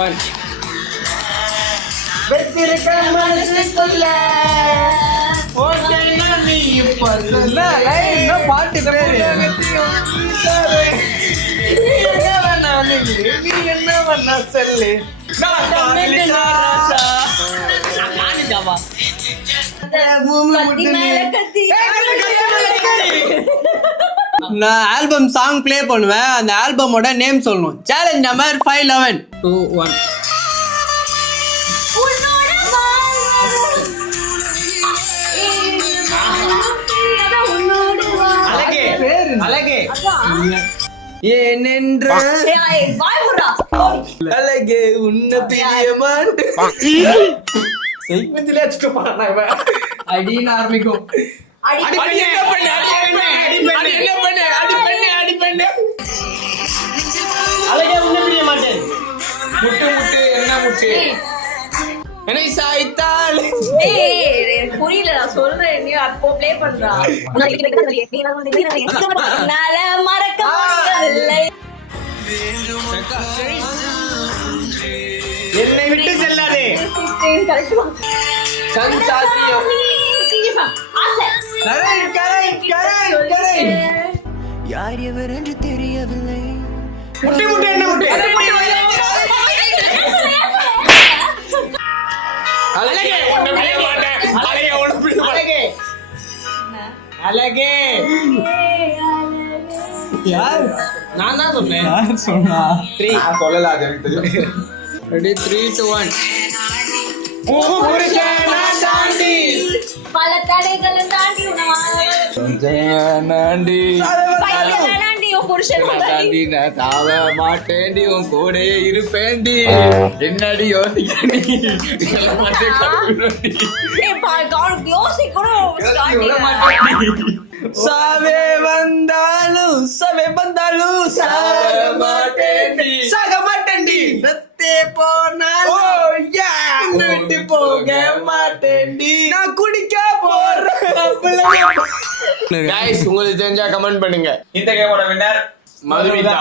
1 வெச்சிருக்க மனசுக்குள்ள ஓகேனா நீ இப்ப சொல்ல லைன் பாட்டு கிடையாது நீ என்ன பண்ண சொல்லு நான் ஆல்பம் சாங் ப்ளே பண்ணுவேன். அந்த ஆல்பமோட நேம் சொல்லணும். சேலஞ்ச் நம்பர் 511 2 1 அழகே ஏனென்ற அழகே உன்ன பிரியமாண்டு செய்வதிலே அடின்னு ஆரம்பிக்கும். அழகே உன்ன பிரிய மாட்டேன் முட்டு முட்டு என்ன முட்டு என்னை சாய்த்தால் புரியல நான் சொல்றேன் நீ அப்போ ப்ளே பண்றா மறக்க முடியவில்லை என்னை விட்டு செல்லாதே யார் எவர் என்று தெரியவில்லை. முட்டை முட்டை என்ன முட்டை அழகே அழகே யார் நான் தான் சொன்னேன். யார் சொன்னா 3 சொல்லல அது எனக்கு தெரியும். ரெடி 3 2 1 புருஷனா தாண்டி பல தடைகளை தாண்டி நாண்டி புருஷன் தாண்டி நான் தாவ மாட்டேன்டி உன் கூடயே இருப்பேன்டி என்னடி சாவே வந்தாலும் சாக மாட்டேன்டி ரத்தே போனாலும் விட்டு போக மாட்டேன்டி நான் குடிக்க போறேன். உங்களுக்கு தெரிஞ்சா கமெண்ட் பண்ணுங்க. இந்த கேமோட வின்னர் மதுமிதா.